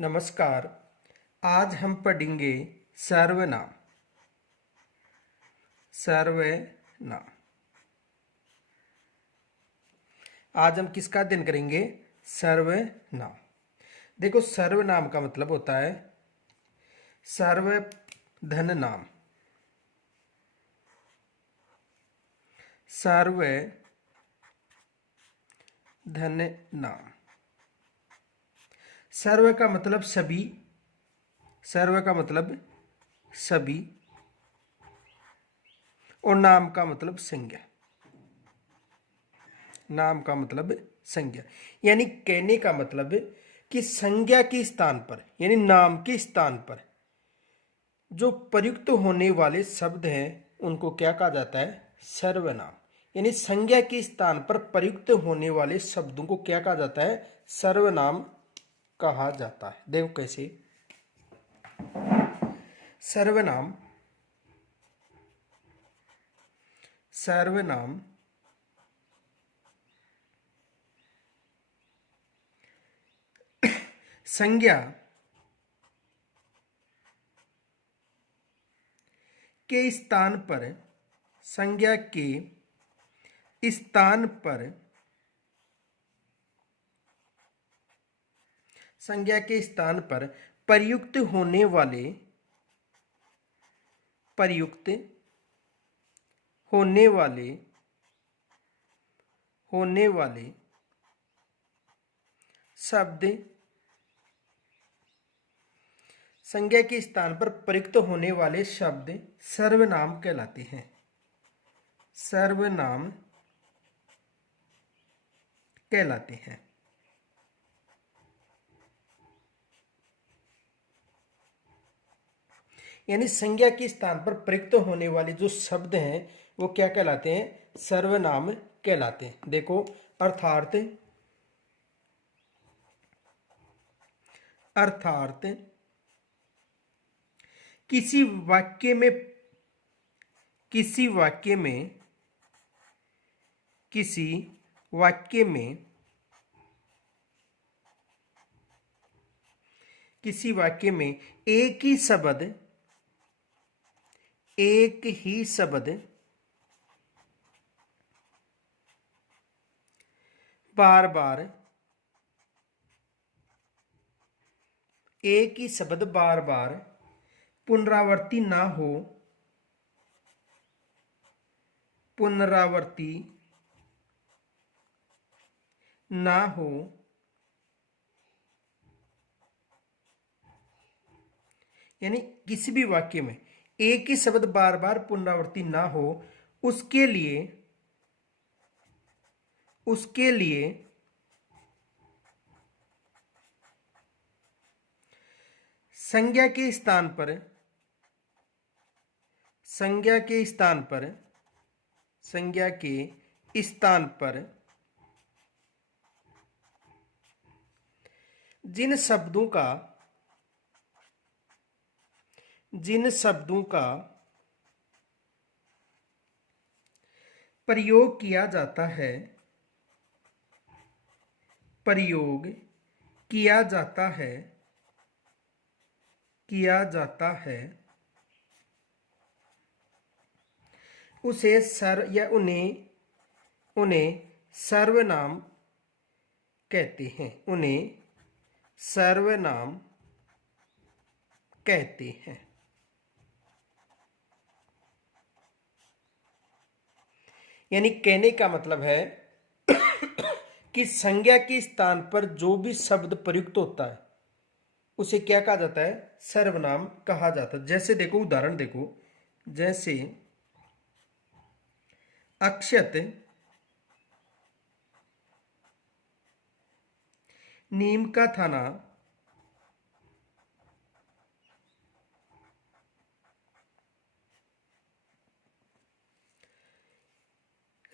नमस्कार। आज हम पढ़ेंगे सर्वनाम। सर्वनाम आज हम किसका अध्ययन करेंगे? सर्वनाम। देखो, सर्वनाम का मतलब होता है सर्वधन नाम। सर्वधन नाम। सर्व का मतलब सभी। सर्व का मतलब सभी और नाम का मतलब संज्ञा। नाम का मतलब संज्ञा, यानी कहने का मतलब कि संज्ञा के स्थान पर यानी नाम के स्थान पर जो प्रयुक्त होने वाले शब्द हैं उनको क्या कहा जाता है? सर्वनाम। यानी संज्ञा के स्थान पर प्रयुक्त होने वाले शब्दों को क्या कहा जाता है? सर्वनाम कहा जाता है। देखो कैसे। सर्वनाम सर्वनाम संज्ञा के स्थान पर संज्ञा के स्थान पर संज्ञा के स्थान पर प्रयुक्त होने वाले प्रयुक्त होने वाले होने वाले शब्द संज्ञा के स्थान पर प्रयुक्त होने वाले शब्द सर्वनाम कहलाते हैं। सर्वनाम कहलाते हैं। यानी संज्ञा के स्थान पर प्रयुक्त होने वाले जो शब्द हैं वो क्या कहलाते हैं? सर्वनाम कहलाते हैं। देखो, अर्थात अर्थात किसी वाक्य में किसी वाक्य में किसी वाक्य में किसी वाक्य में एक ही शब्द बार बार एक ही शब्द बार बार पुनरावृत्ति ना हो पुनरावृत्ति ना हो यानी किसी भी वाक्य में एक ही शब्द बार बार पुनरावृत्ति ना हो उसके लिए संज्ञा के स्थान पर संज्ञा के स्थान पर संज्ञा के स्थान पर जिन शब्दों का प्रयोग किया जाता है प्रयोग किया जाता है उसे उन्हें सर्वनाम कहते हैं। उन्हें सर्वनाम कहते हैं। यानी कहने का मतलब है कि संज्ञा के स्थान पर जो भी शब्द प्रयुक्त होता है उसे क्या कहा जाता है? सर्वनाम कहा जाता है। जैसे देखो, उदाहरण देखो, जैसे अक्षत नीम का थाना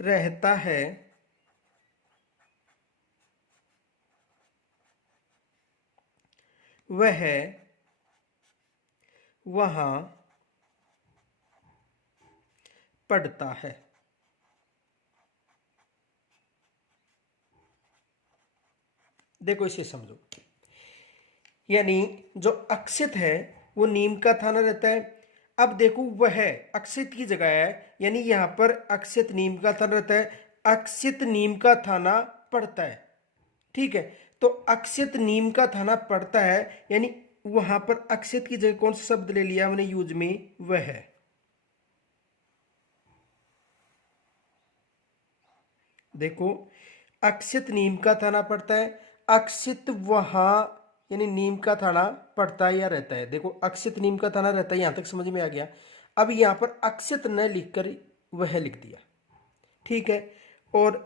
रहता है वह वहां पढ़ता है। देखो, इसे समझो। यानी जो अक्षित है वो नीम का थाना रहता है। अब देखो वह अक्षित की जगह है, यानी यहां पर अक्षित नीम का थाना रहता है, अक्षित नीम का थाना पड़ता है। ठीक है, तो अक्षित नीम का थाना पड़ता है, यानी वहां पर अक्षित की जगह कौन सा शब्द ले लिया हमने यूज में, वह है। देखो अक्षित नीम का थाना पड़ता है, अक्षित वहां यानी नीम का थाना पड़ता है या रहता है। देखो अक्षित नीम का थाना रहता है, यहां तक समझ में आ गया। अब यहां पर अक्षित न लिखकर वह लिख दिया। ठीक है, और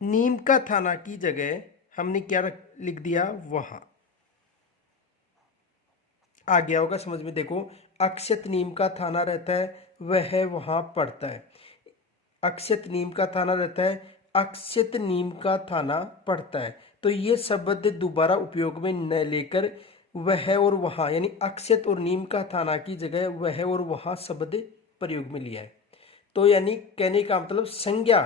नीम का थाना की जगह हमने क्या लिख दिया, वहां। आ गया होगा समझ में। देखो अक्षित नीम का थाना रहता है, वह वहां पड़ता है। अक्षित नीम का थाना रहता है, अक्षित नीम का थाना पड़ता है। तो ये शब्द दोबारा उपयोग में न लेकर वह और वहां, यानी अक्षित और नीम का थाना की जगह वह और वहां शब्द प्रयोग में लिया है। तो यानी कहने का मतलब संज्ञा,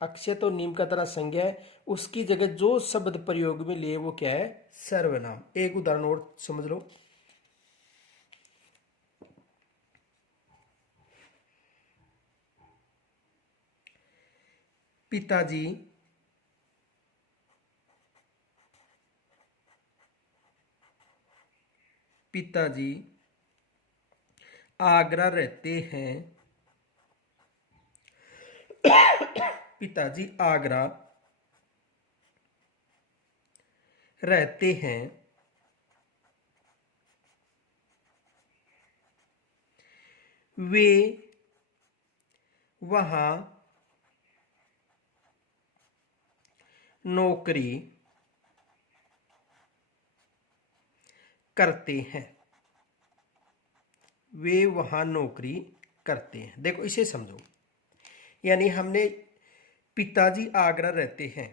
अक्षित और नीम का थाना संज्ञा है, उसकी जगह जो शब्द प्रयोग में लिए वो क्या है, सर्वनाम। एक उदाहरण और समझ लो। पिताजी पिताजी आगरा रहते हैं। पिताजी आगरा रहते हैं। वे वहां नौकरी करते हैं। वे वहां नौकरी करते हैं। देखो इसे समझो, यानी हमने पिताजी आगरा रहते हैं,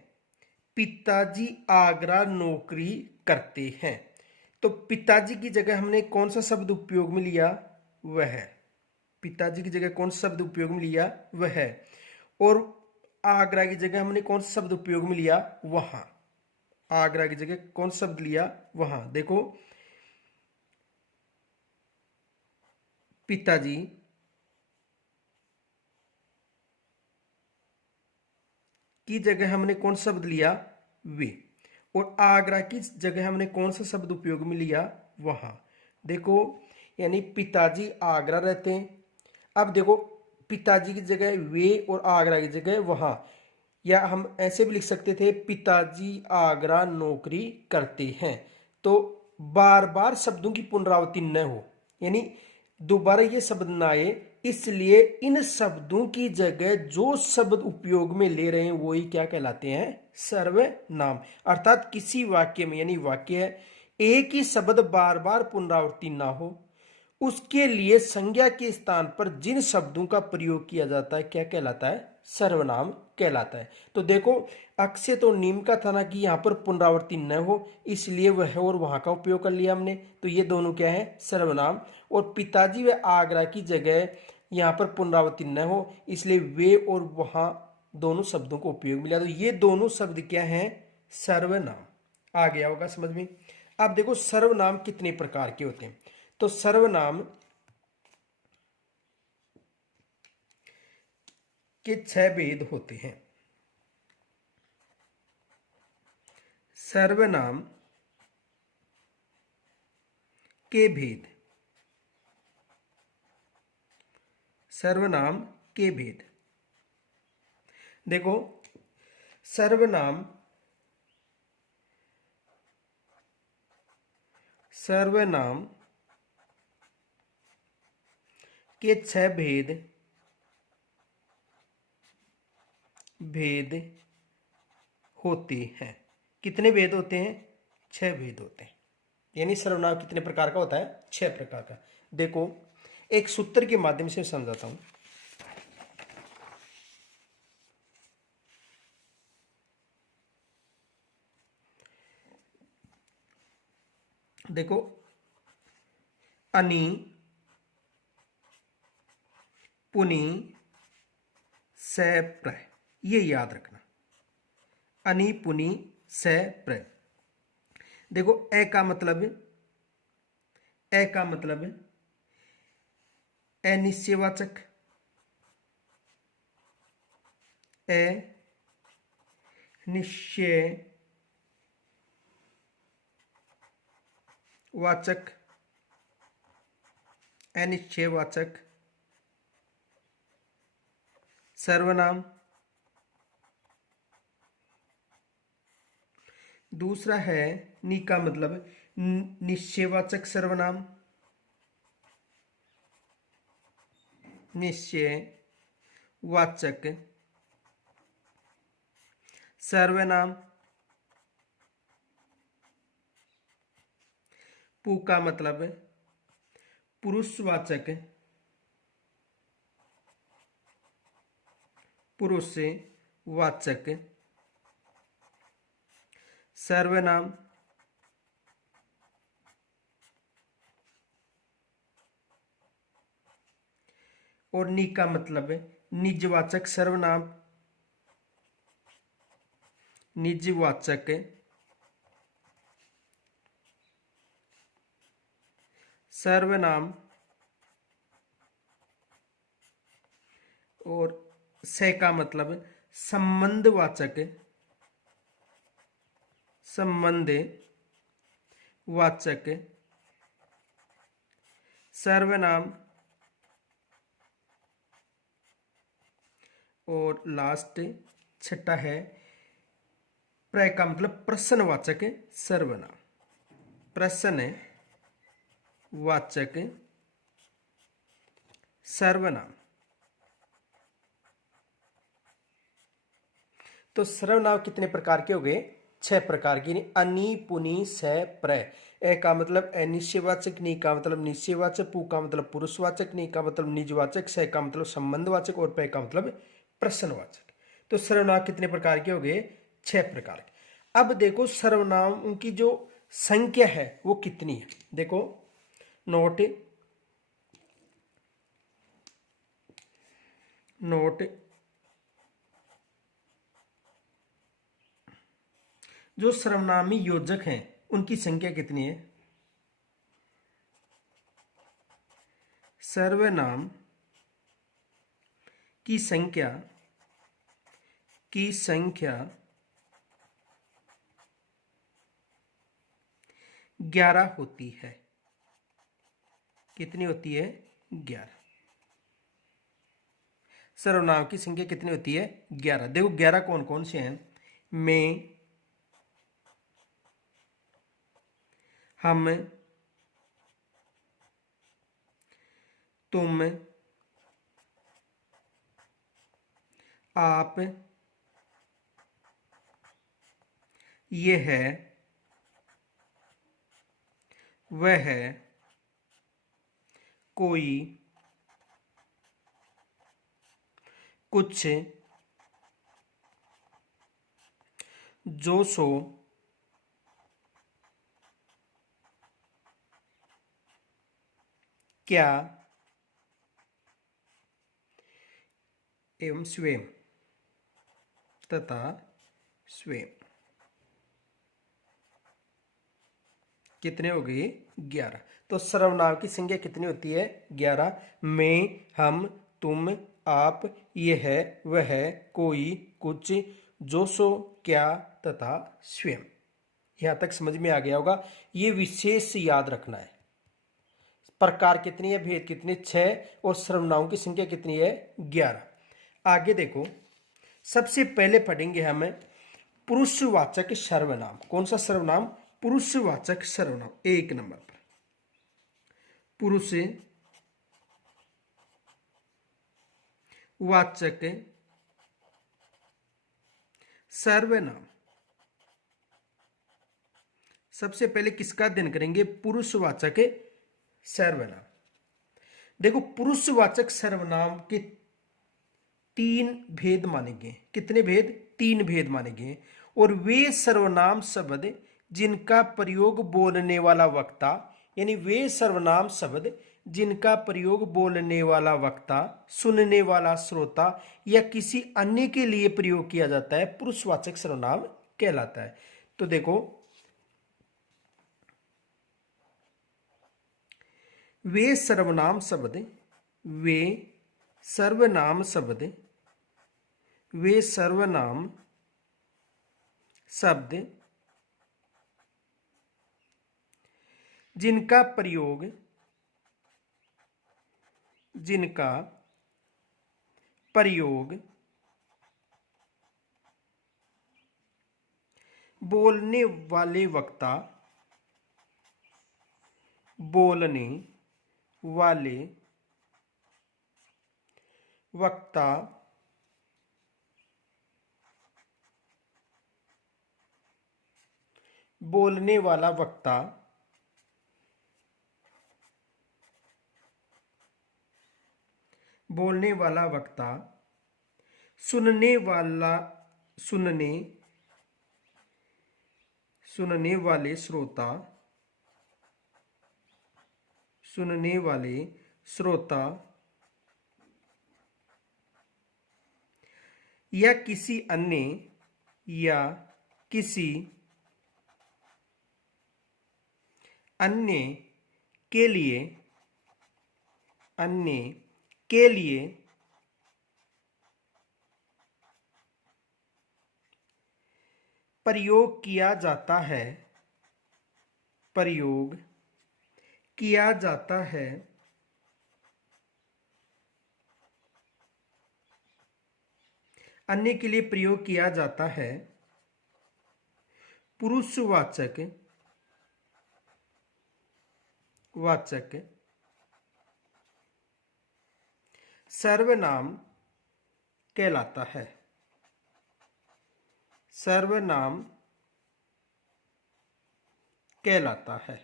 पिताजी आगरा नौकरी करते हैं। तो पिताजी की जगह हमने कौन सा शब्द उपयोग में लिया, वह है। पिताजी की जगह कौन सा शब्द उपयोग में लिया, वह है। और आगरा की जगह हमने कौन सा शब्द उपयोग में लिया, वहां। आगरा की जगह कौन सा शब्द लिया, वहां। देखो पिताजी की जगह हमने कौन सा शब्द लिया, वे। और आगरा की जगह हमने कौन सा शब्द उपयोग में लिया, वहां। देखो यानी पिताजी आगरा रहते हैं। अब देखो पिताजी की जगह वे और आगरा की जगह वहां, या हम ऐसे भी लिख सकते थे पिताजी आगरा नौकरी करते हैं। तो बार बार शब्दों की पुनरावृत्ति न हो, यानी दोबारा ये शब्द ना आए, इसलिए इन शब्दों की जगह जो शब्द उपयोग में ले रहे हैं वही क्या कहलाते हैं, सर्वनाम। अर्थात किसी वाक्य में, यानी वाक्य है, एक ही शब्द बार बार पुनरावृत्ति ना हो, उसके लिए संज्ञा के स्थान पर जिन शब्दों का प्रयोग किया जाता है क्या कहलाता है, सर्वनाम कहलाता है। तो देखो अक्षित और नीम का थाना की यहाँ पर पुनरावृत्ति न हो, इसलिए वह और वहां का उपयोग कर लिया हमने। तो ये दोनों क्या है, सर्वनाम। और पिताजी व आगरा की जगह यहाँ पर पुनरावृत्ति न हो, इसलिए वे और वहां दोनों शब्दों को उपयोग में लिया। तो ये दोनों शब्द क्या है, सर्वनाम। आ गया होगा समझ में। अब देखो सर्वनाम कितने प्रकार के होते हैं। तो सर्वनाम के 6 भेद होते हैं। सर्वनाम के भेद, सर्वनाम के भेद। देखो सर्वनाम सर्वनाम के 6 भेद होते हैं। कितने भेद होते हैं, 6 भेद होते हैं। यानी सर्वनाम कितने प्रकार का होता है, 6 प्रकार का। देखो एक सूत्र के माध्यम से समझाता हूं। देखो अनि, पुनि, सै, प्रह, ये याद रखना। अनि पुनि स प्र। देखो ए का मतलब अनिश्चयवाचक, अनिश्चयवाचक सर्वनाम। दूसरा है नि का मतलब निश्चयवाचक सर्वनाम, निश्चयवाचक सर्वनाम। पु का मतलब पुरुषवाचक सर्वनाम। और नि का मतलब निजवाचक सर्वनाम, निजवाचक सर्वनाम। और से का मतलब संबंधवाचक सर्वनाम। और लास्ट छठा है प्र का मतलब प्रश्नवाचक सर्वनाम, प्रश्नवाचक सर्वनाम। तो सर्वनाम कितने प्रकार के हो गए? 6 प्रकार की। अनि पुनि स प्र। ए का मतलब अनिश्चयवाचक, नि का मतलब निश्चयवाचक, पु का मतलब पुरुषवाचक, नि का मतलब निजवाचक, स का मतलब संबंधवाचक और प्र का मतलब प्रश्नवाचक। तो सर्वनाम कितने प्रकार के हो गए? 6 प्रकार के। अब देखो सर्वनाम उनकी जो संख्या है वो कितनी है। देखो नोट जो सर्वनामी योजक हैं उनकी संख्या कितनी है? सर्वनाम की संख्या 11 होती है। कितनी होती है? 11। सर्वनाम की संख्या कितनी होती है? 11। देखो 11 कौन कौन से हैं? मैं, हम, तुम, आप, ये है, वह है, कोई, कुछ, जो सो, क्या एवं स्वयं तथा स्वयं। कितने हो गए? 11। तो सर्वनाम की संख्या कितनी होती है? 11। मैं, हम, तुम, आप, ये है, वह है, कोई, कुछ, जो सो, क्या तथा स्वयं। यहां तक समझ में आ गया होगा। ये विशेष याद रखना है। प्रकार कितनी है? भेद कितने? 6। और सर्वनामों की संख्या कितनी है? 11। आगे देखो, सबसे पहले पढ़ेंगे हम पुरुषवाचक सर्वनाम। कौन सा सर्वनाम? पुरुषवाचक सर्वनाम। 1 नंबर पर पुरुषवाचक सर्वनाम। सबसे पहले किसका अध्ययन करेंगे? पुरुषवाचक सर्वनाम। देखो पुरुषवाचक सर्वनाम के 3 भेद माने गए। कितने भेद? 3 भेद माने गए। और वे सर्वनाम शब्द जिनका प्रयोग बोलने वाला वक्ता, यानी वे सर्वनाम शब्द जिनका प्रयोग बोलने वाला वक्ता, सुनने वाला श्रोता या किसी अन्य के लिए प्रयोग किया जाता है, पुरुषवाचक सर्वनाम कहलाता है। तो देखो, वे सर्वनाम शब्द, वे सर्वनाम शब्द, वे सर्वनाम शब्द जिनका प्रयोग, जिनका प्रयोग बोलने वाले वक्ता, बोलने वाले वक्ता बोलने वाला वक्ता बोलने वाला वक्ता, सुनने वाला, सुनने सुनने वाले श्रोता, सुनने वाले श्रोता या किसी अन्य, या किसी अन्य के लिए, अन्य के लिए प्रयोग किया जाता है, प्रयोग किया जाता है, अन्य के लिए प्रयोग किया जाता है, पुरुषवाचक, वाचक सर्वनाम कहलाता है, सर्वनाम कहलाता है।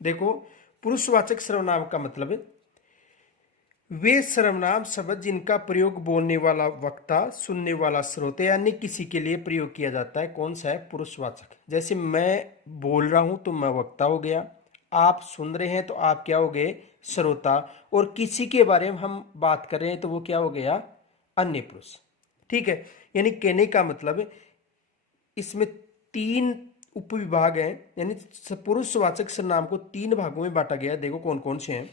देखो, पुरुषवाचक सर्वनाम का मतलब वे सर्वनाम शब्द जिनका प्रयोग बोलने वाला वक्ता, सुनने वाला श्रोता यानी किसी के लिए प्रयोग किया जाता है। कौन सा है? पुरुषवाचक। जैसे मैं बोल रहा हूं तो मैं वक्ता हो गया, आप सुन रहे हैं तो आप क्या हो गए? श्रोता। और किसी के बारे में हम बात कर रहे हैं तो वो क्या हो गया? अन्य पुरुष। ठीक है, यानी कहने का मतलब इसमें 3 उपविभाग हैं, यानी पुरुषवाचक सर्वनाम को 3 भागों में बांटा गया है। देखो कौन कौन से हैं।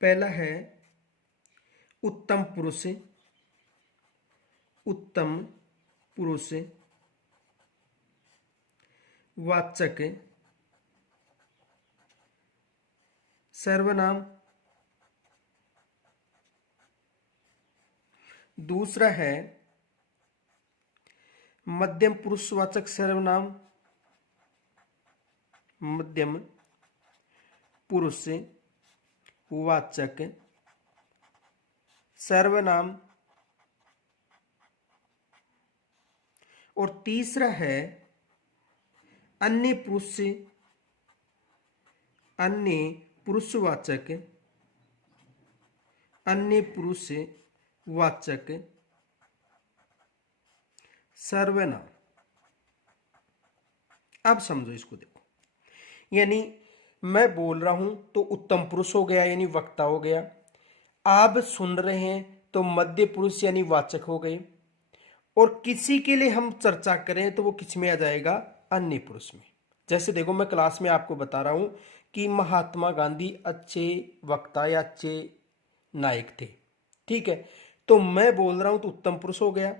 पहला है उत्तम पुरुष, उत्तम पुरुष वाचक सर्वनाम। दूसरा है मध्यम पुरुषवाचक सर्वनाम, मध्यम पुरुष वाचक सर्वनाम। और तीसरा है अन्य पुरुष, अन्य पुरुषवाचक, अन्य पुरुषवाचक सर्वनाम। अब समझो इसको, देखो, यानी मैं बोल रहा हूं तो उत्तम पुरुष हो गया यानी वक्ता हो गया, आप सुन रहे हैं तो मध्य पुरुष यानी वाचक हो गए, और किसी के लिए हम चर्चा करें तो वो किस में आ जाएगा? अन्य पुरुष में। जैसे देखो, मैं क्लास में आपको बता रहा हूं कि महात्मा गांधी अच्छे वक्ता या अच्छे नायक थे। ठीक है, तो मैं बोल रहा हूं तो उत्तम पुरुष हो गया,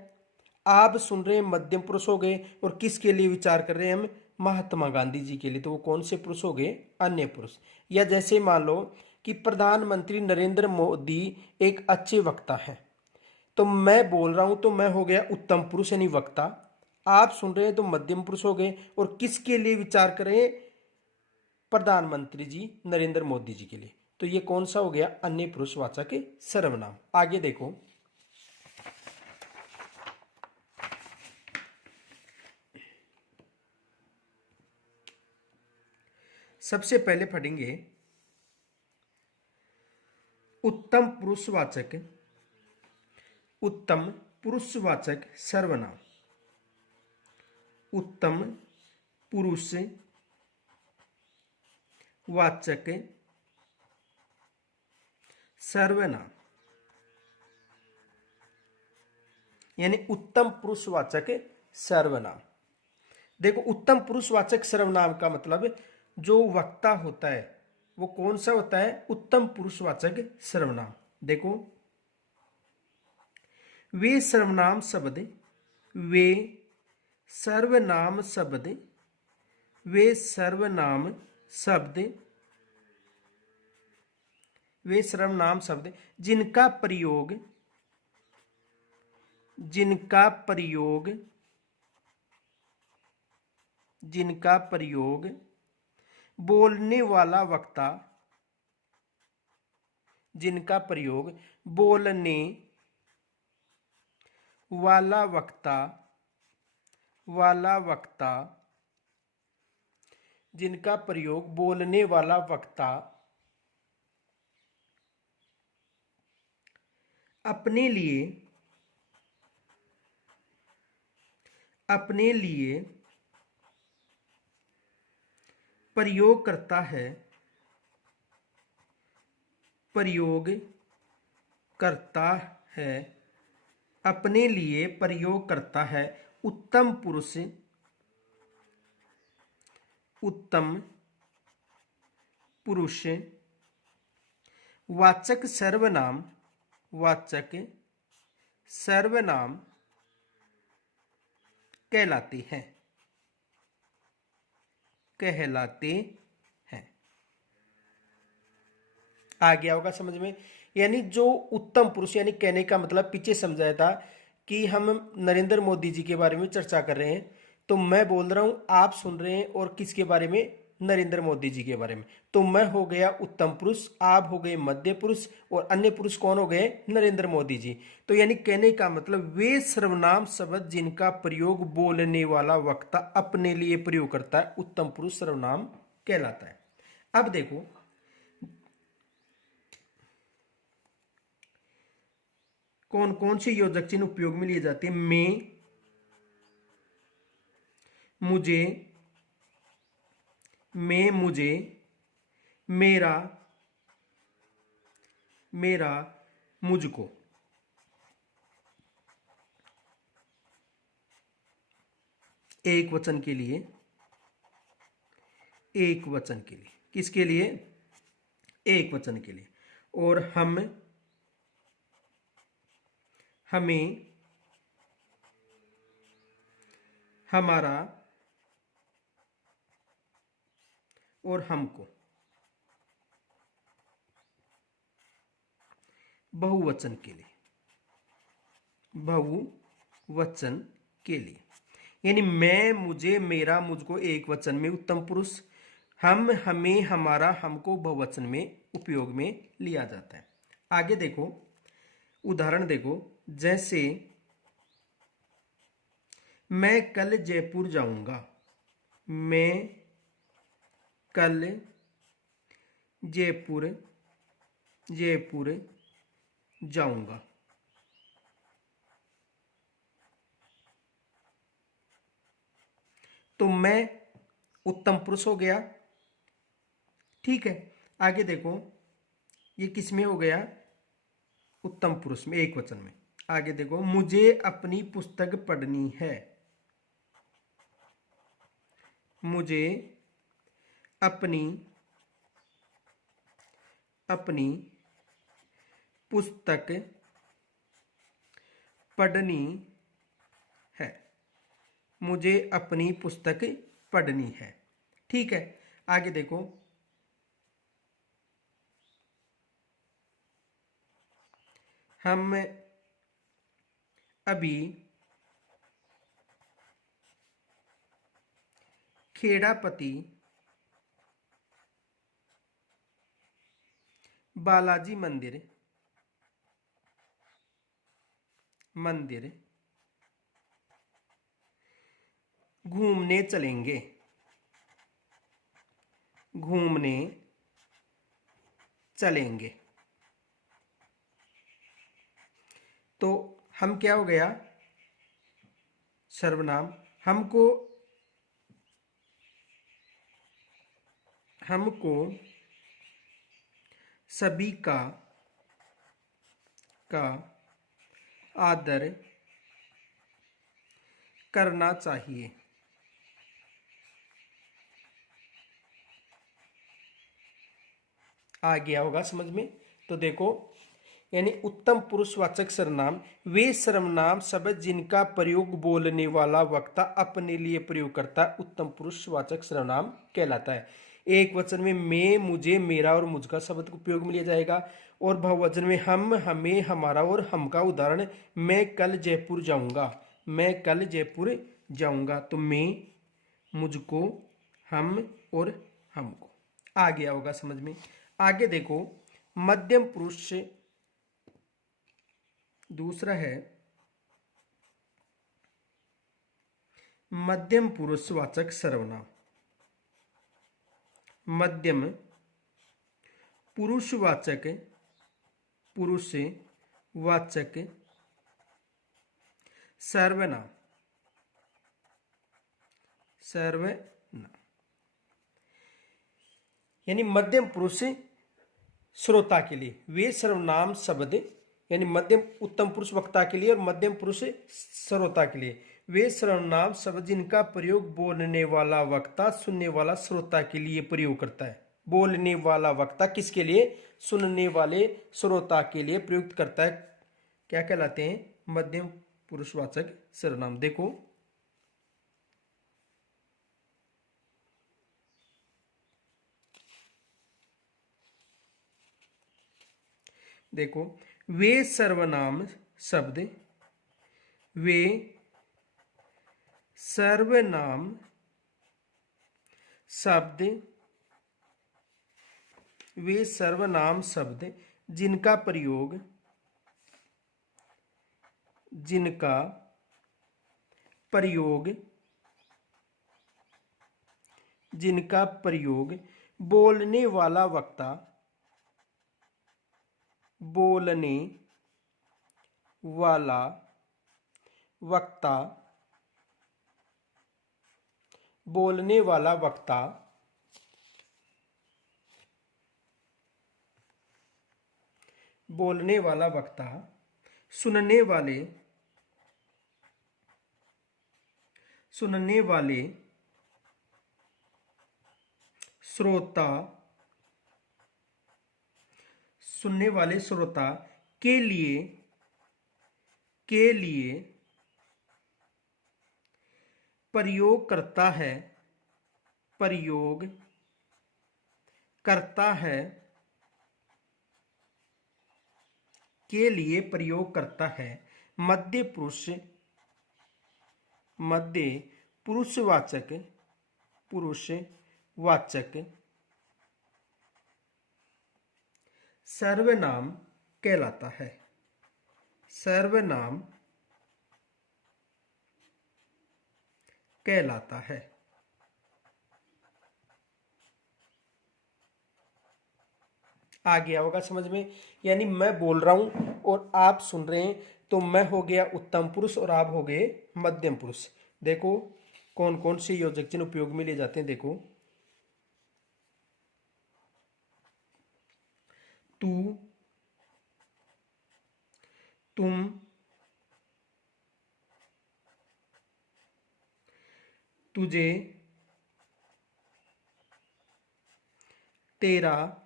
आप सुन रहे हैं मध्यम पुरुष हो गए, और किसके लिए विचार कर रहे हैं हम? महात्मा गांधी जी के लिए, तो वो कौन से पुरुष हो गए? अन्य पुरुष। या जैसे मान लो कि प्रधानमंत्री नरेंद्र मोदी एक अच्छे वक्ता हैं, तो मैं बोल रहा हूं तो मैं हो गया उत्तम पुरुष यानी वक्ता, आप सुन रहे हैं तो मध्यम पुरुष हो गए, और किसके लिए विचार कर रहे हैं? प्रधानमंत्री जी नरेंद्र मोदी जी के लिए, तो ये कौन सा हो गया? अन्य पुरुषवाचक सर्वनाम। आगे देखो, सबसे पहले पढ़ेंगे उत्तम पुरुषवाचक, उत्तम पुरुषवाचक सर्वनाम। उत्तम पुरुष वाचक सर्वनाम यानी उत्तम पुरुषवाचक सर्वनाम। देखो उत्तम पुरुषवाचक सर्वनाम का मतलब जो वक्ता होता है वो कौन सा होता है, उत्तम पुरुषवाचक सर्वनाम। देखो वे सर्वनाम शब्द, वे सर्वनाम शब्द, वे सर्वनाम शब्द, वे सर्वनाम शब्द जिनका प्रयोग, जिनका प्रयोग, जिनका प्रयोग बोलने वाला वक्ता, जिनका प्रयोग बोलने वाला वक्ता, वाला वक्ता, जिनका प्रयोग बोलने वाला वक्ता अपने लिए, अपने लिए प्रयोग करता है, प्रयोग करता है, अपने लिए प्रयोग करता है, उत्तम पुरुष, उत्तम पुरुष वाचक सर्वनाम, वाचक सर्वनाम कहलाते हैं, कहलाते हैं। आ गया होगा समझ में। यानी जो उत्तम पुरुष, यानी कहने का मतलब पीछे समझाया था कि हम नरेंद्र मोदी जी के बारे में चर्चा कर रहे हैं, तो मैं बोल रहा हूं, आप सुन रहे हैं, और किसके बारे में, नरेंद्र मोदी जी के बारे में। तो मैं हो गया उत्तम पुरुष, आप हो गए मध्य पुरुष, और अन्य पुरुष कौन हो गए, नरेंद्र मोदी जी। तो यानी कहने का मतलब वे सर्वनाम शब्द जिनका प्रयोग बोलने वाला वक्ता अपने लिए प्रयोग करता है, उत्तम पुरुष सर्वनाम कहलाता है। अब देखो कौन कौन से योजक चिन्ह उपयोग में लिए जाते हैं। मैं, मुझे, मैं, मुझे, मेरा, मेरा, मुझको। एक वचन के लिए, एक वचन के लिए, किसके लिए, एक वचन के लिए। और हम, हमें, हमारा और हमको, बहुवचन के लिए, बहुवचन के लिए। यानी मैं, मुझे, मेरा, मुझको एक वचन में उत्तम पुरुष, हम, हमें, हमारा, हमको बहुवचन में उपयोग में लिया जाता है। आगे देखो उदाहरण देखो, जैसे मैं कल जयपुर जाऊंगा, मैं कल जयपुर, जयपुर जाऊंगा। तो मैं उत्तम पुरुष हो गया, ठीक है। आगे देखो ये किस में हो गया, उत्तम पुरुष में, एक वचन में। आगे देखो, मुझे अपनी पुस्तक पढ़नी है, मुझे अपनी, अपनी पुस्तक पढ़नी है, मुझे अपनी पुस्तक पढ़नी है, ठीक है। आगे देखो, हम अभी खेड़ापति बालाजी मंदिर, मंदिर घूमने चलेंगे, घूमने चलेंगे। तो हम क्या हो गया, सर्वनाम। हमको, हमको सभी का का आदर करना चाहिए। आ गया होगा समझ में। तो देखो, यानी उत्तम पुरुषवाचक सर्वनाम वे सर्वनाम शब्द जिनका प्रयोग बोलने वाला वक्ता अपने लिए प्रयोग करता है, उत्तम पुरुषवाचक सर्वनाम कहलाता है। एक वचन में मैं, मुझे, मेरा और मुझका शब्द को उपयोग में लिया जाएगा, और बहुवचन में हम, हमें, हमारा और हम का। उदाहरण, मैं कल जयपुर जाऊंगा, मैं कल जयपुर जाऊंगा। तो मैं, मुझको, हम और हमको। आ गया होगा समझ में। आगे देखो, मध्यम पुरुष दूसरा है मध्यम पुरुषवाचक सर्वनाम। मध्यम पुरुषवाचक सर्वनाम यानी मध्यम पुरुष श्रोता के लिए वे सर्वनाम शब्द, यानी मध्यम उत्तम पुरुष वक्ता के लिए और मध्यम पुरुष श्रोता के लिए वे सर्वनाम शब्द जिनका प्रयोग बोलने वाला वक्ता सुनने वाला श्रोता के लिए प्रयोग करता है। बोलने वाला वक्ता किसके लिए? सुनने वाले श्रोता के लिए प्रयुक्त करता है। क्या कहलाते हैं? मध्यम पुरुषवाचक सर्वनाम। देखो, देखो, वे सर्वनाम शब्द, वे सर्वनाम शब्द, वे सर्वनाम शब्द जिनका प्रयोग, जिनका प्रयोग, जिनका प्रयोग बोलने वाला वक्ता, बोलने वाला वक्ता, बोलने वाला वक्ता बोलने वाला वक्ता सुनने वाले, सुनने वाले श्रोता, सुनने वाले श्रोता के लिए, के लिए प्रयोग करता है, प्रयोग करता है, के लिए प्रयोग करता है। मध्य पुरुष, मध्य पुरुषवाचक, पुरुषवाचक सर्वनाम कहलाता है। सर्वनाम कहलाता है। आ गया होगा समझ में। यानी मैं बोल रहा हूं और आप सुन रहे हैं, तो मैं हो गया उत्तम पुरुष और आप हो गए मध्यम पुरुष। देखो कौन कौन से योजक चिन्ह उपयोग में लिए जाते हैं। देखो, तू, तुम, तुझे, तेरा,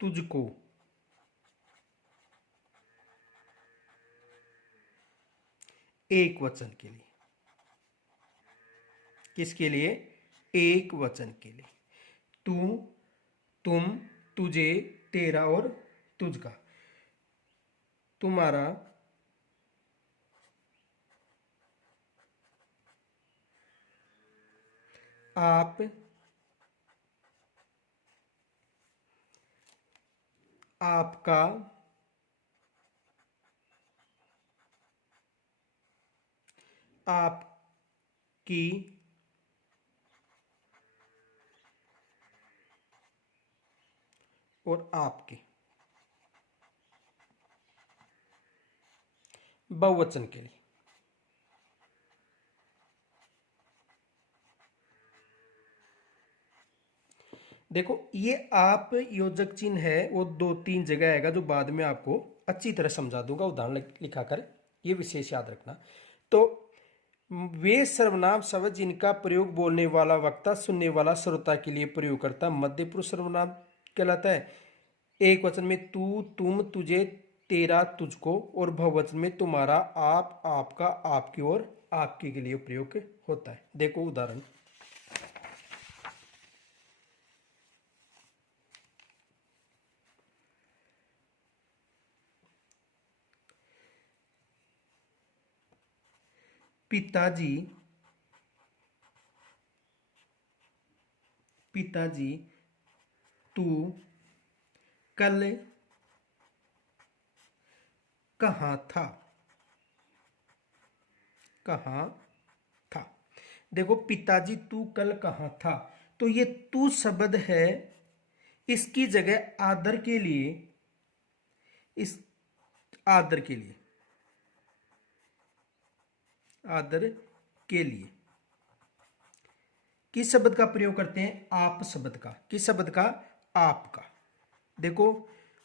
तुझको। एक वचन के लिए, किसके लिए? एक वचन के लिए। तू, तुम, तुझे, तेरा और तुझका। तुम्हारा, आप, आपका, आपकी, और आपके। बहुवचन के लिए, देखो ये आप योजक चिन्ह है वो दो तीन जगह आएगा जो बाद में आपको अच्छी तरह समझा दूंगा उदाहरण लिखा कर, ये विशेष याद रखना। तो वे सर्वनाम शब्द जिनका प्रयोग बोलने वाला वक्ता सुनने वाला श्रोता के लिए प्रयोग करता मध्य पुरुष सर्वनाम कहलाता है। एक वचन में तू तुम तुझे तेरा तुझको और बहुवचन में तुम्हारा आप आपका आपकी और आपके के लिए प्रयोग होता है। देखो उदाहरण, पिताजी पिताजी तू कल कहाँ था, कहाँ था। देखो पिताजी तू कल कहाँ था, तो ये तू शब्द है, इसकी जगह आदर के लिए, इस आदर के लिए, आदर के लिए किस शब्द का प्रयोग करते हैं, आप शब्द का। किस शब्द का, आप का। देखो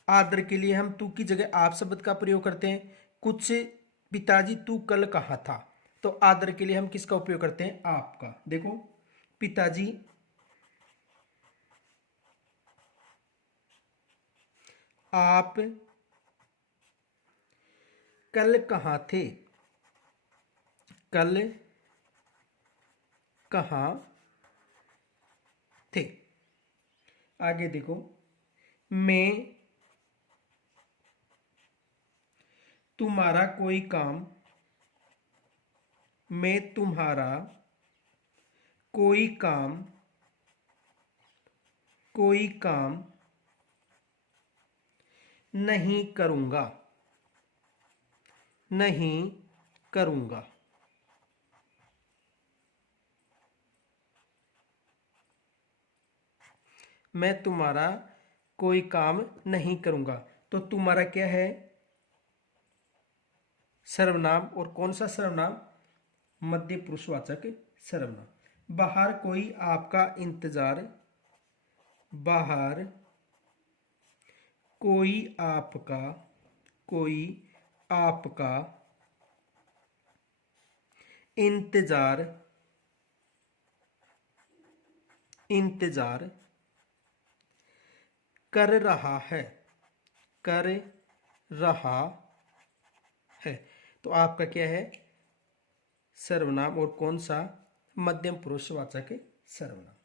आदर के लिए हम तू की जगह आप शब्द का प्रयोग करते हैं। कुछ पिताजी तू कल कहाँ था, तो आदर के लिए हम किसका उपयोग करते हैं, आपका। देखो पिताजी आप कल कहाँ थे, कल कहाँ थे। आगे देखो, मैं तुम्हारा कोई काम, मैं तुम्हारा कोई काम, कोई काम नहीं करूँगा, नहीं करूँगा। मैं तुम्हारा कोई काम नहीं करूँगा, तो तुम्हारा क्या है, सर्वनाम। और कौन सा सर्वनाम, मध्य पुरुषवाचक सर्वनाम। बाहर कोई आपका इंतजार, बाहर कोई आपका, कोई आपका इंतजार, इंतजार कर रहा है, कर रहा है। तो आपका क्या है, सर्वनाम। और कौन सा, मध्यम पुरुषवाचक सर्वनाम।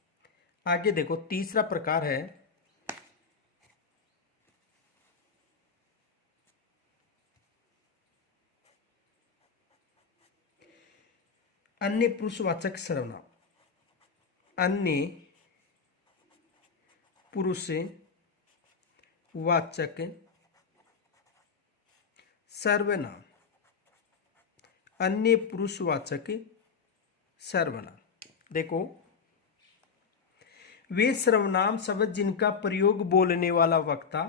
आगे देखो तीसरा प्रकार है अन्य पुरुषवाचक सर्वनाम। अन्य पुरुषवाचक सर्वनाम, अन्य पुरुषवाचक सर्वनाम। देखो वे सर्वनाम शब्द जिनका प्रयोग बोलने वाला वक्ता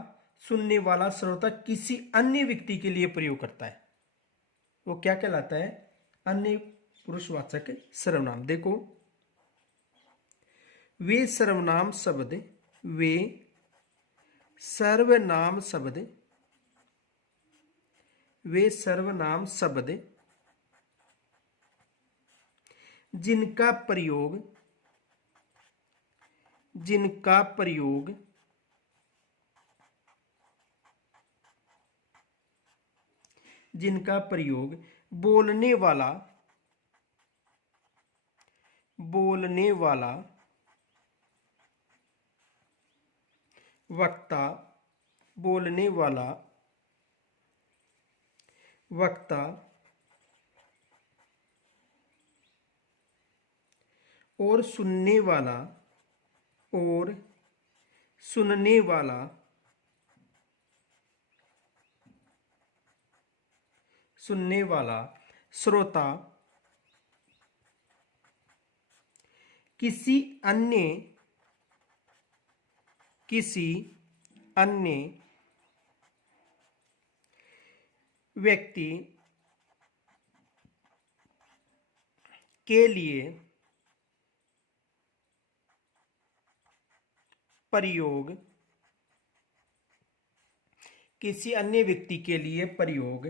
सुनने वाला श्रोता किसी अन्य व्यक्ति के लिए प्रयोग करता है, वो क्या कहलाता है, अन्य पुरुषवाचक सर्वनाम। देखो वे सर्वनाम शब्द, वे सर्वनाम शब्द, वे सर्वनाम शब्द जिनका प्रयोग, जिनका प्रयोग जिनका प्रयोग बोलने वाला, बोलने वाला वक्ता, बोलने वाला वक्ता और सुनने वाला, और सुनने वाला सुनने वाला श्रोता किसी अन्य, किसी अन्य व्यक्ति के लिए प्रयोग किसी अन्य व्यक्ति के लिए प्रयोग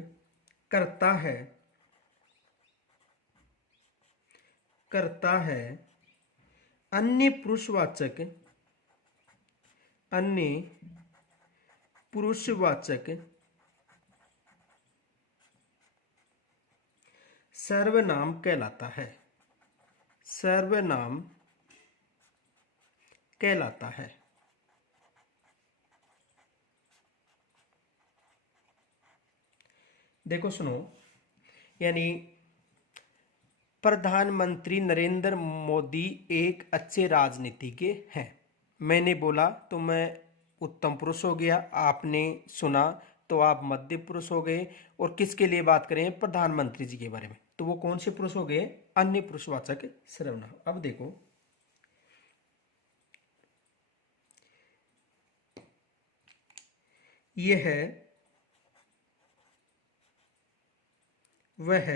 करता है अन्य पुरुषवाचक सर्वनाम कहलाता है। देखो सुनो, यानी प्रधानमंत्री नरेंद्र मोदी एक अच्छे राजनीतिज्ञ हैं। मैंने बोला तो मैं उत्तम पुरुष हो गया, आपने सुना तो आप मध्य पुरुष हो गए। और किसके लिए बात करें? प्रधानमंत्री जी के बारे में, तो वो कौन से पुरुष हो गए? अन्य पुरुषवाचक सर्वनाम। अब देखो, ये है, वह,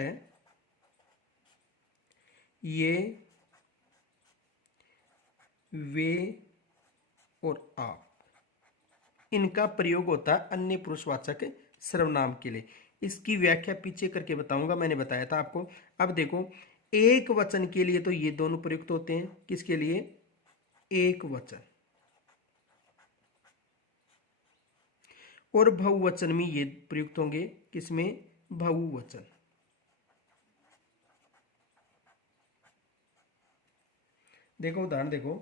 ये, वे और आप, इनका प्रयोग होता है अन्य पुरुषवाचक सर्वनाम के लिए। इसकी व्याख्या पीछे करके बताऊंगा, मैंने बताया था आपको। अब देखो, एक वचन के लिए तो ये दोनों प्रयुक्त होते हैं। किसके लिए? एक वचन। और बहुवचन में ये प्रयुक्त होंगे। किसमें? बहुवचन। देखो उदाहरण देखो,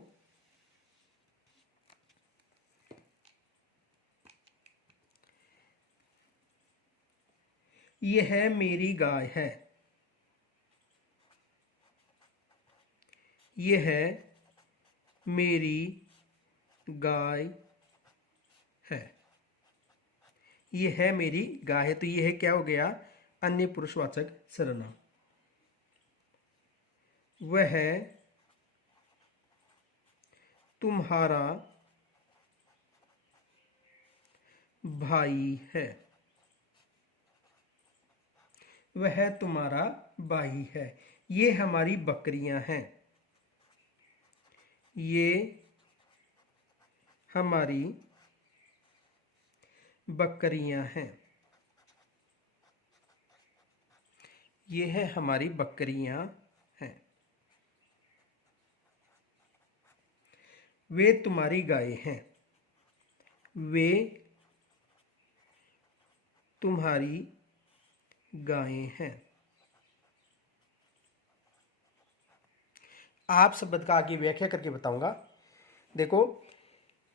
यह मेरी गाय है, यह मेरी गाय है, यह मेरी गाय है। तो यह क्या हो गया? अन्य पुरुषवाचक सर्वनाम। वह तुम्हारा भाई है, वह तुम्हारा भाई है। ये हमारी बकरियां हैं, ये हमारी बकरियां हैं, ये है हमारी बकरियां हैं। वे तुम्हारी गाय हैं, वे तुम्हारी गायें हैं। आप शब्द का आगे व्याख्या करके बताऊंगा। देखो,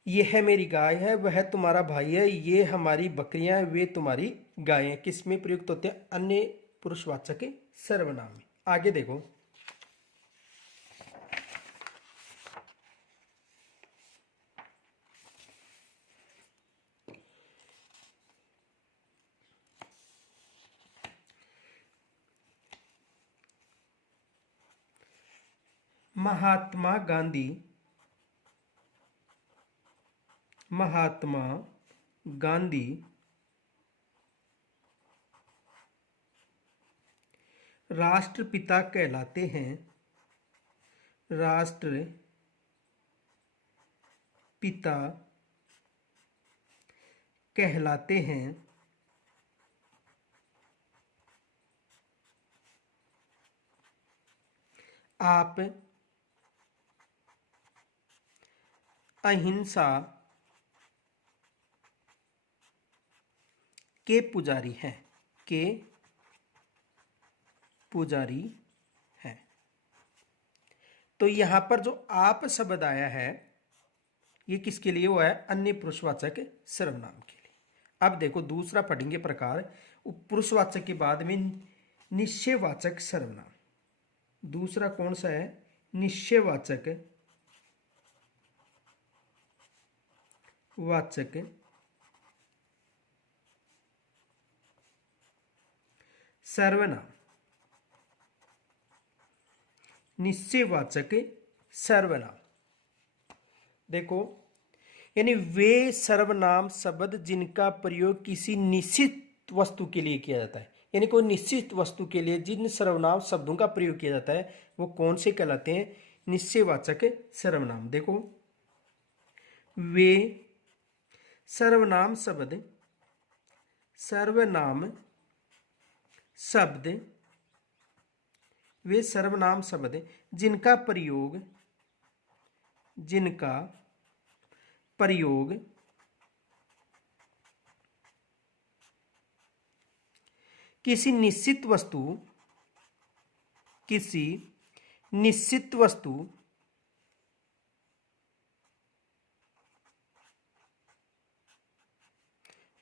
यह है मेरी गाय है, वह तुम्हारा भाई है, ये हमारी बकरियां हैं, वे तुम्हारी गायें, किसमें प्रयुक्त होते हैं? अन्य पुरुषवाचक सर्वनाम में। आगे देखो, महात्मा गांधी, महात्मा गांधी राष्ट्रपिता कहलाते हैं, राष्ट्रपिता कहलाते हैं। आप अहिंसा के पुजारी हैं, के पुजारी हैं। तो यहां पर जो आप शब्द आया है, ये किसके लिए हुआ है? अन्य पुरुषवाचक सर्वनाम के लिए। अब देखो, दूसरा पढ़ेंगे प्रकार, पुरुषवाचक के बाद में निश्चयवाचक सर्वनाम। दूसरा कौन सा है? निश्चयवाचक सर्वनाम। निश्चयवाचक सर्वनाम। देखो, यानी वे सर्वनाम शब्द जिनका प्रयोग किसी निश्चित वस्तु के लिए किया जाता है, यानी कोई निश्चित वस्तु के लिए जिन सर्वनाम शब्दों का प्रयोग किया जाता है, वो कौन से कहलाते हैं? निश्चयवाचक सर्वनाम। देखो, वे सर्वनाम शब्द, सर्वनाम शब्द, वे सर्वनाम शब्द जिनका प्रयोग, जिनका प्रयोग किसी निश्चित वस्तु, किसी निश्चित वस्तु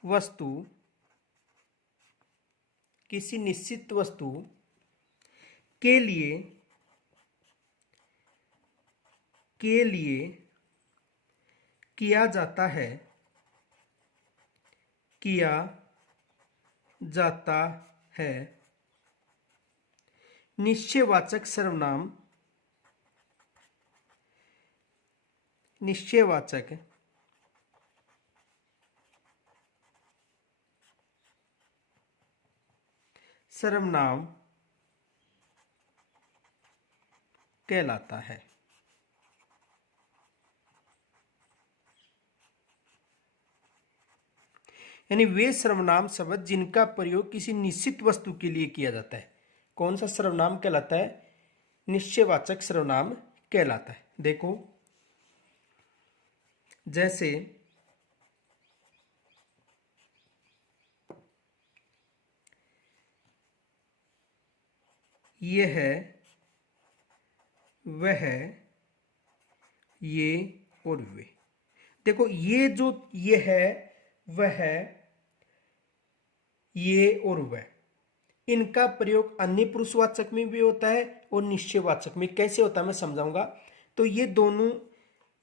वस्तु किसी निश्चित वस्तु के लिए, के लिए किया जाता है, किया जाता है। निश्चयवाचक सर्वनाम, निश्चयवाचक सर्वनाम कहलाता है। यानी वे सर्वनाम शब्द जिनका प्रयोग किसी निश्चित वस्तु के लिए किया जाता है। कौन सा सर्वनाम कहलाता है? निश्चयवाचक सर्वनाम कहलाता है। देखो जैसे ये है, वह, ये और वे। देखो ये जो ये है, वह, ये और वह, इनका प्रयोग अन्य पुरुषवाचक में भी होता है और निश्चयवाचक में। कैसे होता है मैं समझाऊंगा। तो ये दोनों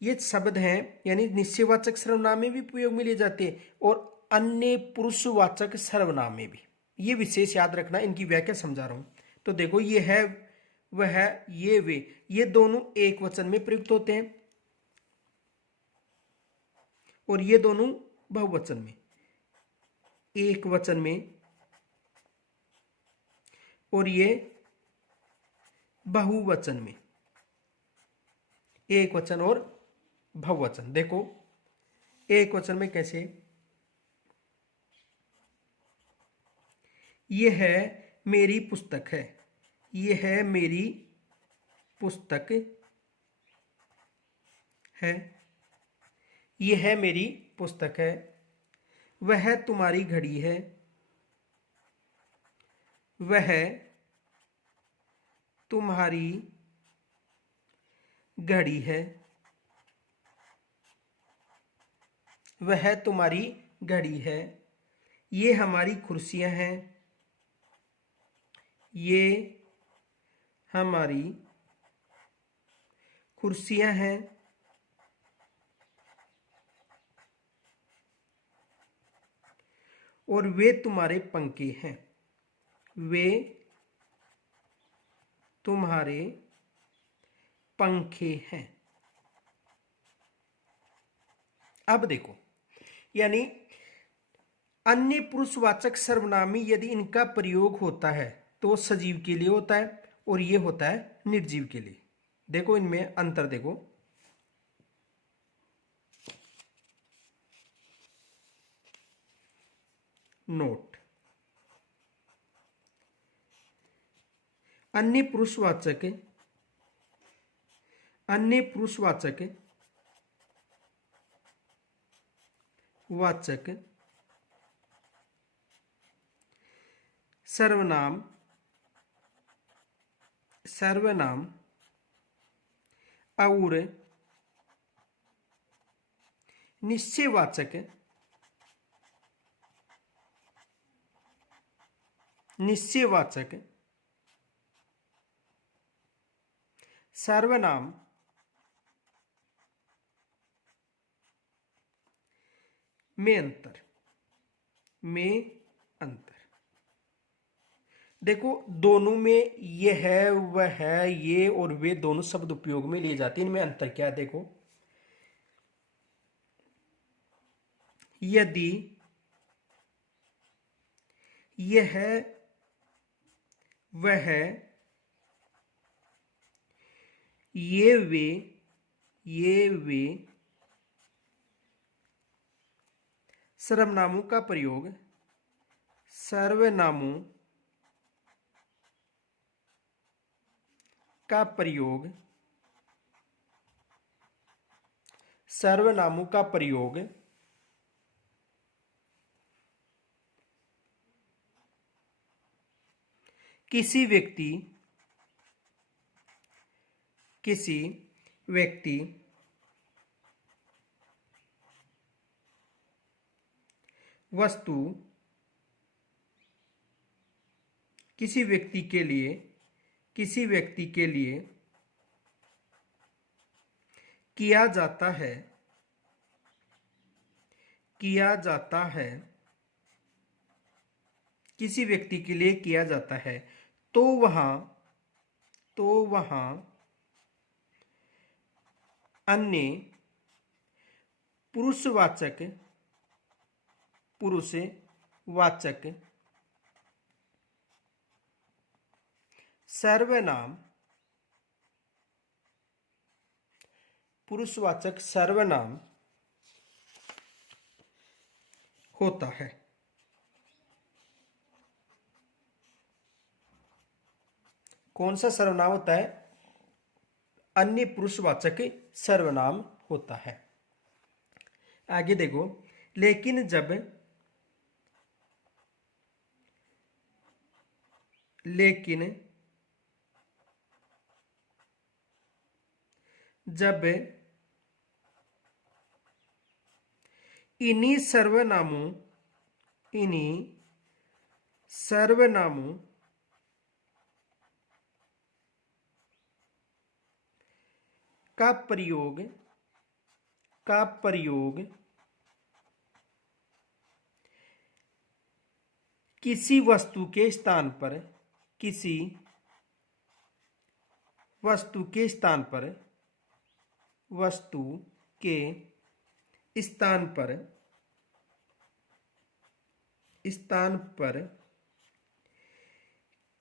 ये शब्द हैं, यानी निश्चयवाचक सर्वनाम में भी प्रयोग में लिए जाते हैं और अन्य पुरुषवाचक सर्वनाम में भी। ये विशेष याद रखना, इनकी व्याख्या समझा रहा हूं। तो देखो ये है, वह, ये, वे, ये दोनों एक वचन में प्रयुक्त होते हैं और ये दोनों बहुवचन में, एक वचन में, और ये बहुवचन में, एक वचन और बहुवचन। देखो एक वचन में कैसे, ये है मेरी पुस्तक है, ये है मेरी पुस्तक है, ये है मेरी पुस्तक है। वह तुम्हारी घड़ी है, वह तुम्हारी घड़ी है, वह तुम्हारी घड़ी है। ये हमारी कुर्सियां हैं, ये हमारी कुर्सियां हैं। और वे तुम्हारे पंखे हैं, वे तुम्हारे पंखे हैं। अब देखो, यानी अन्य पुरुषवाचक सर्वनामी यदि इनका प्रयोग होता है तो सजीव के लिए होता है और ये होता है निर्जीव के लिए। देखो इनमें अंतर देखो। नोट, अन्य पुरुषवाचक, अन्य पुरुषवाचक वाचक सर्वनाम, सर्वनाम और निश्चयवाचक, निश्चयवाचक सर्वनाम में अंतर, में अंतर। देखो दोनों में ये है, वह है, ये और वे दोनों शब्द उपयोग में लिए जाते हैं। इनमें अंतर क्या है देखो। यदि यह है, वह है, ये वे, ये वे सर्वनामों का प्रयोग सर्वनामों का प्रयोग सर्वनामों का प्रयोग किसी व्यक्ति वस्तु किसी व्यक्ति के लिए किया जाता है किसी व्यक्ति के लिए किया जाता है तो वहाँ अन्य पुरुषवाचक सर्वनाम होता है। कौन सा सर्वनाम होता है? अन्य पुरुषवाचक सर्वनाम होता है। आगे देखो, लेकिन जब इन्हीं सर्वनामों का प्रयोग किसी वस्तु के स्थान पर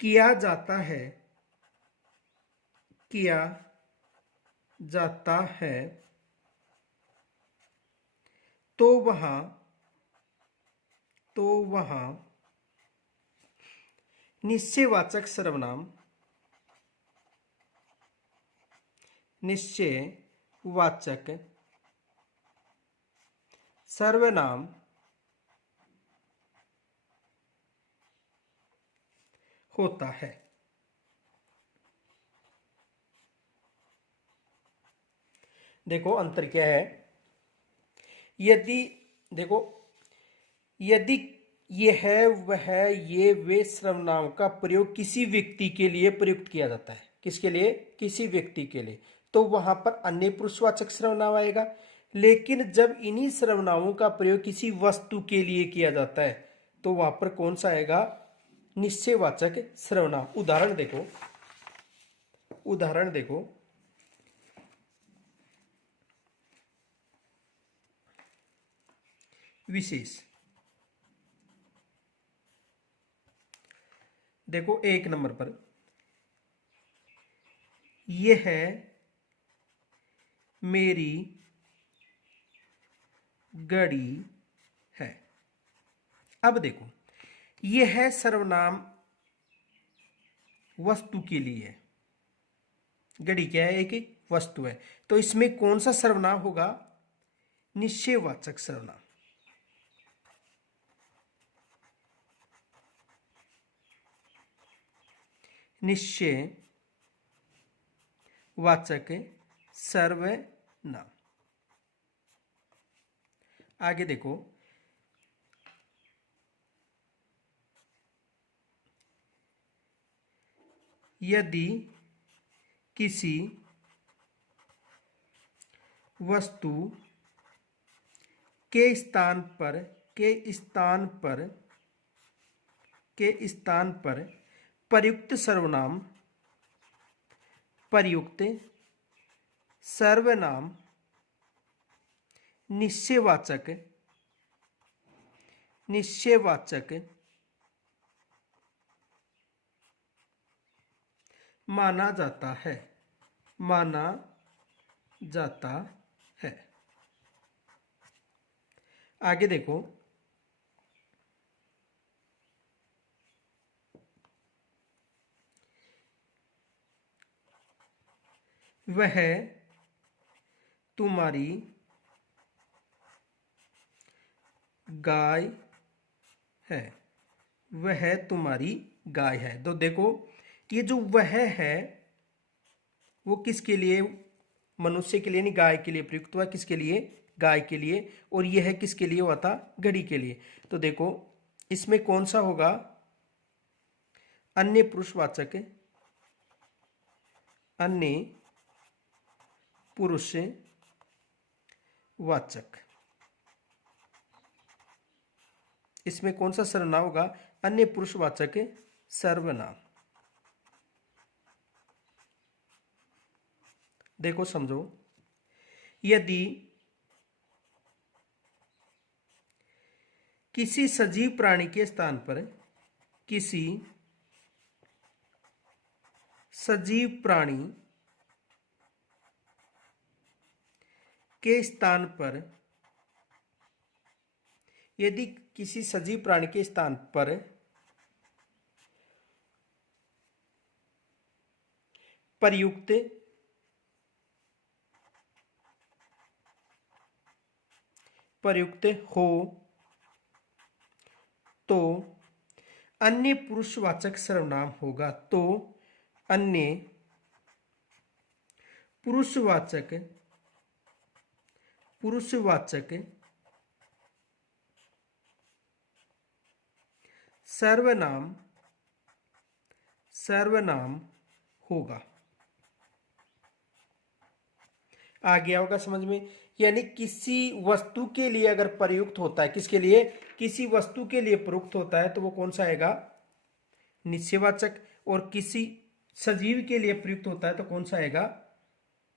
किया जाता है तो वहाँ निश्चयवाचक सर्वनाम होता है। देखो अंतर क्या है। यदि ये है, वह, ये, वे सर्वनाम का प्रयोग किसी व्यक्ति के लिए प्रयुक्त किया जाता है। किसके लिए? किसी व्यक्ति के लिए, तो वहां पर अन्य पुरुषवाचक सर्वनाम आएगा। लेकिन जब इन्हीं सर्वनामों का प्रयोग किसी वस्तु के लिए किया जाता है तो वहां पर कौन सा आएगा? निश्चयवाचक सर्वनाम। उदाहरण देखो, विशेष। देखो 1 नंबर पर, यह मेरी घड़ी है। अब देखो, यह सर्वनाम वस्तु के लिए है। घड़ी क्या है? एक वस्तु है। तो इसमें कौन सा सर्वनाम होगा? निश्चयवाचक सर्वनाम। निश्चयवाचक सर्वनाम। आगे देखो, यदि किसी वस्तु के स्थान पर प्रयुक्त सर्वनाम निश्चयवाचक माना जाता है। आगे देखो, वह तुम्हारी गाय है। वह तुम्हारी गाय है। तो देखो ये जो वह है वो किसके लिए, मनुष्य के लिए नहीं, गाय के लिए प्रयुक्त हुआ। किसके लिए, गाय के लिए। और यह किसके लिए हुआ था, घड़ी के लिए। तो देखो इसमें कौन सा होगा, अन्य पुरुषवाचक, अन्य पुरुषवाचक। इसमें कौन सा सर्वनाम होगा, अन्य पुरुषवाचक सर्वनाम। देखो समझो, यदि किसी सजीव प्राणी के स्थान पर, किसी सजीव प्राणी के स्थान पर, यदि किसी सजीव प्राणी के स्थान पर प्रयुक्त हो तो अन्य पुरुषवाचक सर्वनाम होगा। तो अन्य पुरुषवाचक सर्वनाम होगा। आ गया होगा समझ में। यानी किसी वस्तु के लिए अगर प्रयुक्त होता है, किसके लिए, किसी वस्तु के लिए प्रयुक्त होता है तो वो कौन सा आएगा, निश्चयवाचक। और किसी सजीव के लिए प्रयुक्त होता है तो कौन सा आएगा,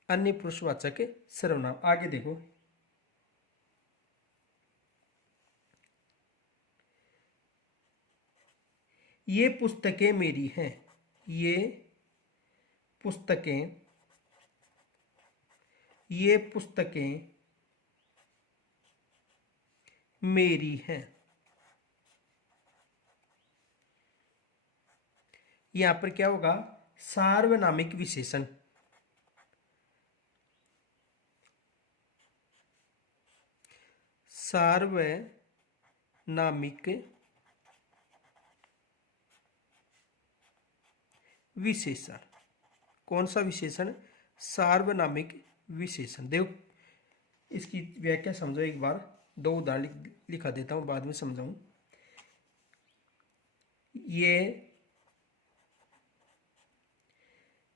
अन्य पुरुषवाचक सर्वनाम। आगे देखो, ये पुस्तकें मेरी हैं। ये पुस्तकें मेरी हैं। यहां पर क्या होगा, सार्वनामिक विशेषण। सार्वनामिक विशेषण। कौन सा विशेषण, सार्वनामिक विशेषण। देखो इसकी व्याख्या समझो एक बार, दो उदाहरण लिखा देता हूं, बाद में समझाऊं। ये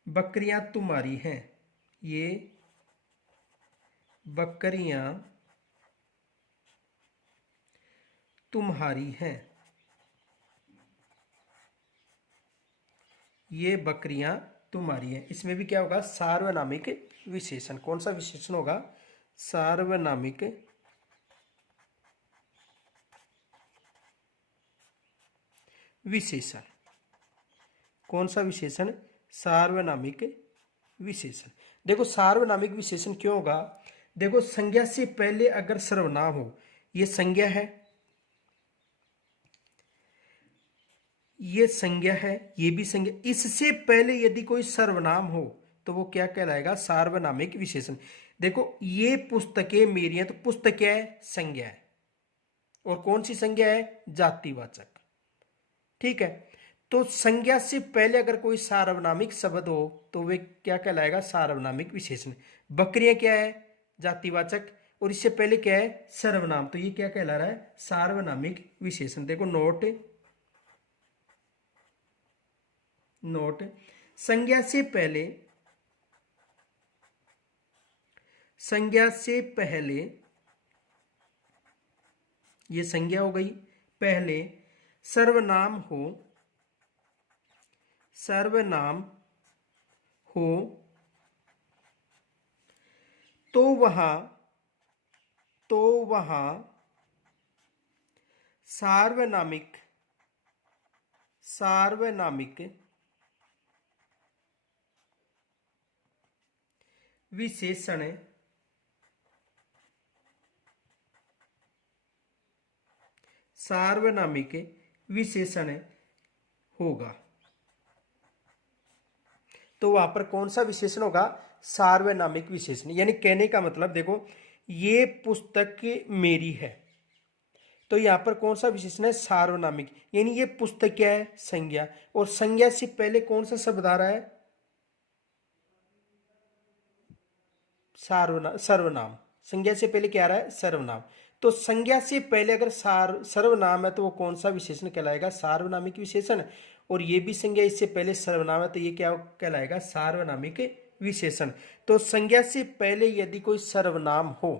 बकरियां तुम्हारी हैं। ये बकरियां तुम्हारी हैं। ये बकरियां तुम्हारी हैं। इसमें भी क्या होगा, सार्वनामिक विशेषण। कौन सा विशेषण होगा, सार्वनामिक विशेषण। कौन सा विशेषण, सार्वनामिक विशेषण। देखो सार्वनामिक विशेषण क्यों होगा, देखो संज्ञा से पहले अगर सर्वनाम हो, ये संज्ञा है, ये संज्ञा है, ये भी संज्ञा, इससे पहले यदि कोई सर्वनाम हो तो वो क्या कहलाएगा, सार्वनामिक विशेषण। देखो ये पुस्तकें मेरी हैं, तो पुस्तक क्या है, संज्ञा है। और कौन सी संज्ञा है, जातिवाचक। ठीक है, तो संज्ञा से पहले अगर कोई सार्वनामिक शब्द हो तो वे क्या कहलाएगा, सार्वनामिक विशेषण। बकरियां क्या है, जातिवाचक, और इससे पहले क्या है, सर्वनाम, तो ये क्या कहला रहा है, सार्वनामिक विशेषण। देखो नोट, संज्ञा से पहले, ये संज्ञा हो गई, पहले सर्वनाम हो तो वहां सार्वनामिक विशेषण होगा। तो वहां पर कौन सा विशेषण होगा? सार्वनामिक विशेषण। यानी कहने का मतलब देखो, ये पुस्तक मेरी है, तो यहां पर कौन सा विशेषण है? सार्वनामिक। यानी ये पुस्तक क्या है? संज्ञा। और संज्ञा से पहले कौन सा शब्द आ रहा है? सर्वनाम। संज्ञा से पहले क्या आ रहा है? सर्वनाम। तो संज्ञा से पहले अगर सर्वनाम है तो वो कौन सा विशेषण कहलाएगा? सार्वनामिक विशेषण। और ये भी संज्ञा इससे पहले सर्वनाम है तो ये क्या कहलाएगा? सार्वनामिक विशेषण। तो संज्ञा से पहले यदि कोई सर्वनाम हो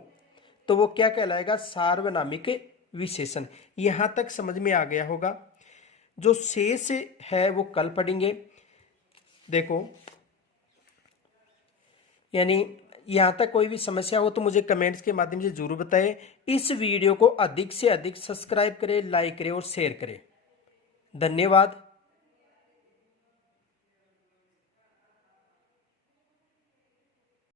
तो वो क्या कहलाएगा? सार्वनामिक विशेषण। यहां तक समझ में आ गया होगा। जो शेष है वो कल पढ़ेंगे। देखो, यानी यहां तक कोई भी समस्या हो तो मुझे कमेंट्स के माध्यम से जरूर बताएं। इस वीडियो को अधिक से अधिक सब्सक्राइब करें, लाइक करें और शेयर करें। धन्यवाद।